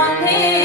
বন্ধে